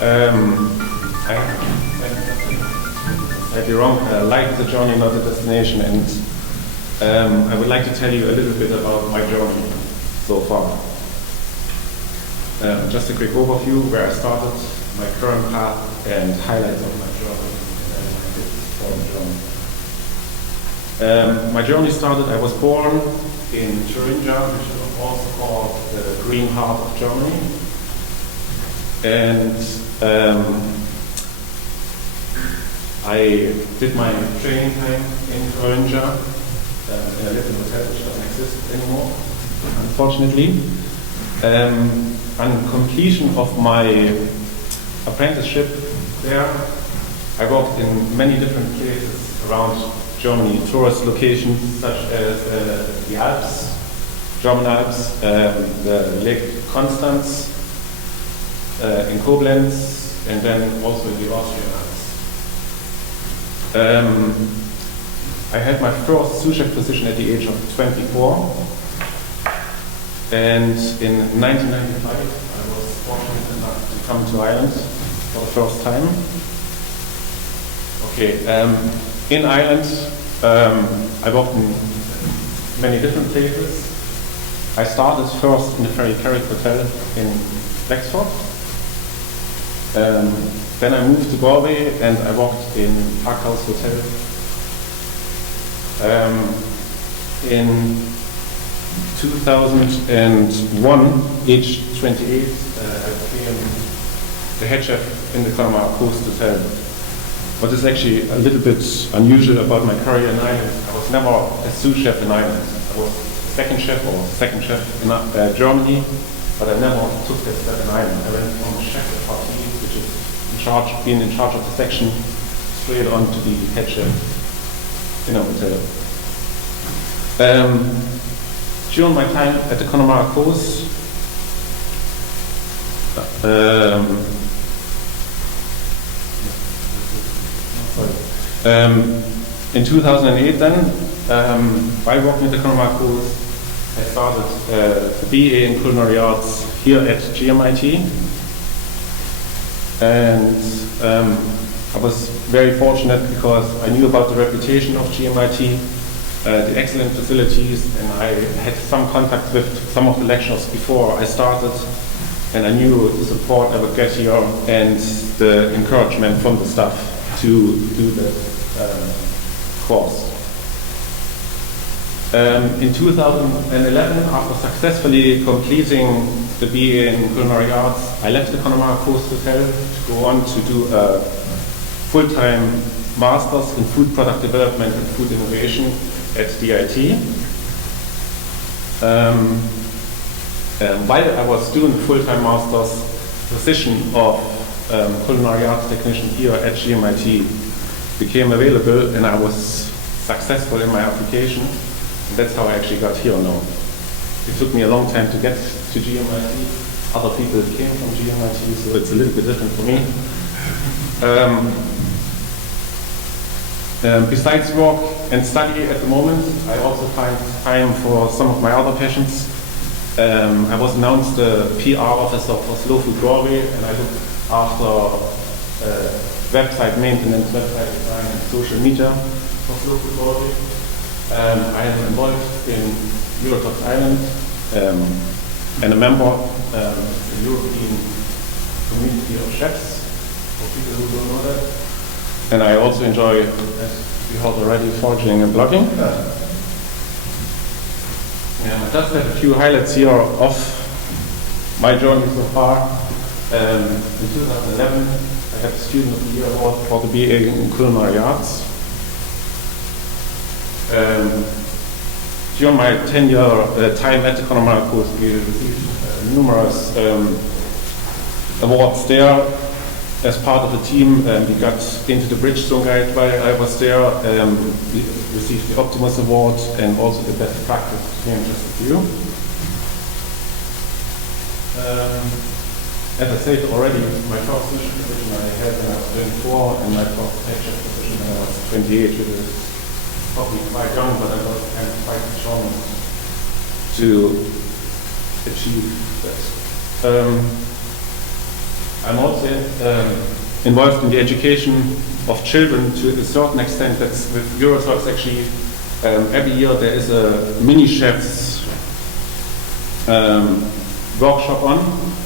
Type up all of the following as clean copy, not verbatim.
I had you wrong. Life is a journey, not a destination, and I would like to tell you a little bit about my journey so far. Just a quick overview where I started, my current path, and highlights of my journey. My journey started, I was born in Thuringia, which is also called the Green Heart of Germany. And I did my training time in Thuringia, in a little hotel which doesn't exist anymore, unfortunately. On completion of my apprenticeship there, I worked in many different places around Germany, tourist locations such as the Alps, German Alps, the Lake Constance, in Koblenz, and then also in the Austrian Alps. I had my first sous chef position at the age of 24, and in 1995 I was fortunate enough to come to Ireland for the first time. Okay, in Ireland I worked in many different places. I started first in the Ferry Carrick Hotel in Wexford. Then I moved to Galway and I worked in Parkhouse Hotel. In 2001, age 28, I became the head chef in the Connemara Coast Hotel. What is actually a little bit unusual about my career in Ireland, I was never a sous chef in Ireland. I was second chef in Germany, but I never took that step in Ireland. I went from chef de partie, which is being in charge of the section, straight on to the head chef in a hotel. During my time at the Connemara Coast, in 2008 then, while working at the Connemara Coast, I started the BA in Culinary Arts here at GMIT. And I was very fortunate because I knew about the reputation of GMIT, the excellent facilities, and I had some contact with some of the lecturers before I started, and I knew the support I would get here and the encouragement from the staff to do the course. In 2011, after successfully completing the BA in Culinary Arts, I left the Connemara Coast Hotel to go on to do a full-time master's in food product development and food innovation at DIT. While I was doing the full-time master's, position of culinary arts technician here at GMIT became available, and I was successful in my application. And that's how I actually got here now. It took me a long time to get to GMIT. Other people came from GMIT, so it's a little bit different for me. Besides work and study at the moment, I also find time for some of my other passions. I was announced the PR officer for Slow Food Galway, and I look after website maintenance, website design, and social media for Slow Food Galway. I am involved in Eurotalks Ireland and a member of the European Community of Chefs, for people who don't know that. And I also enjoy, as we heard already, foraging and blogging. I just have a few highlights here of my journey so far. In 2011, I got the Student of the Year Award for the BA in Culinary Arts. During my 10-year time at the Connemara Coast, we received numerous awards there. As part of the team, we got into the Bridgestone Guide while I was there. We received the Optimus Award and also the Best Practice, to name just a few. As I said already, my first position I had when I was 24, and my first head chef position when I was 28, which is probably quite young, but I was kind of quite determined to achieve that. I'm also involved in the education of children to a certain extent. That's with Eurosource actually. Every year there is a mini chef's workshop on.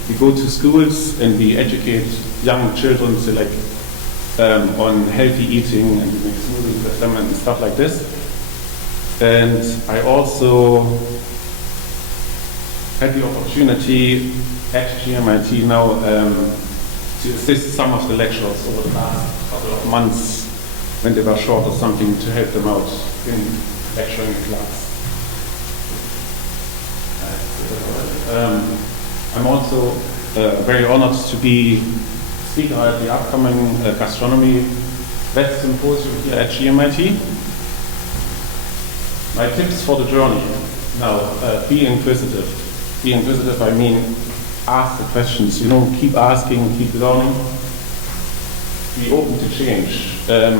We go to schools and we educate young children to on healthy eating, and we make smoothies with them and stuff like this. And I also had the opportunity at GMIT now to assist some of the lecturers over the last couple of months when they were short of something to help them out in lecturing in class. I'm also very honored to be speaker at the upcoming gastronomy West Symposium here at GMIT. My tips for the journey. Now, be inquisitive. Be inquisitive, I mean, ask the questions, keep asking, keep learning. Be open to change. The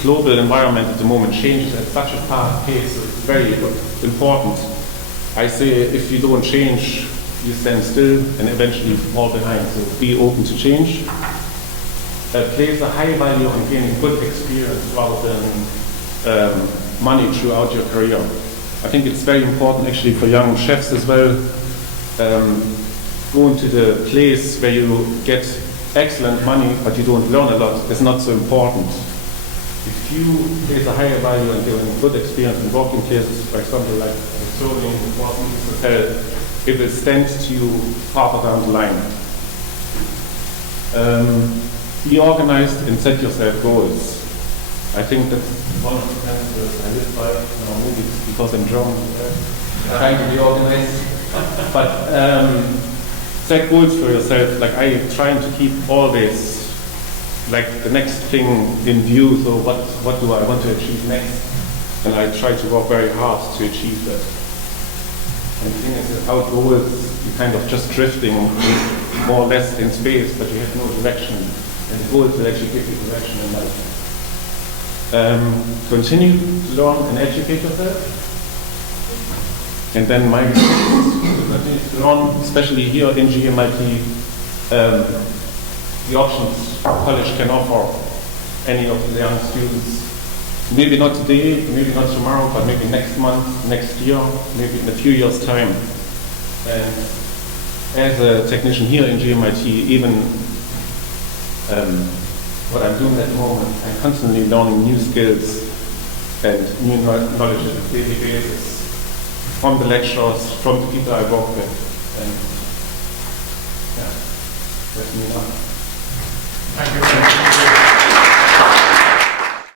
global environment at the moment changes at such a fast pace, it's very important. I say if you don't change, you stand still and eventually fall behind. So be open to change. Place a high value on gaining good experience rather than money throughout your career. I think it's very important actually for young chefs as well. Going to the place where you get excellent money but you don't learn a lot is not so important. If you place a higher value on giving good experience in working places, for example like serving or hotel, it will stand to you farther down the line. Be organized and set yourself goals. I think that's one of the principles I live by in our movies, because I'm German, trying to be organized. But set goals for yourself. Like I'm trying to keep always the next thing in view. So what do I want to achieve next? And I try to work very hard to achieve that. And the thing is, without goals, you're kind of just drifting more or less in space, but you have no direction. And the goals will actually give you direction in life. Continue to learn and educate yourself. And then my continue to learn, especially here in GMIT, the options college can offer any of the young students. Maybe not today, maybe not tomorrow, but maybe next month, next year, maybe in a few years' time. And as a technician here in GMIT, even what I'm doing at the moment, I'm constantly learning new skills and new knowledge on a daily basis from the lecturers, from the people I work with. And yeah, that's me now. Thank you.